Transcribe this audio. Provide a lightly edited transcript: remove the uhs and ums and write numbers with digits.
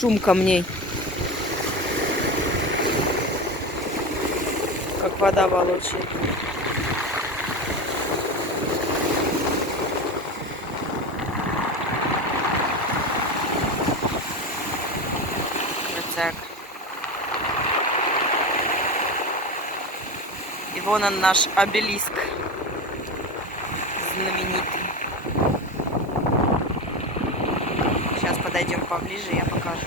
шум камней. Как вода волочит. Крутяк. И вон он, наш обелиск знаменитый. Сейчас подойдем поближе, я покажу.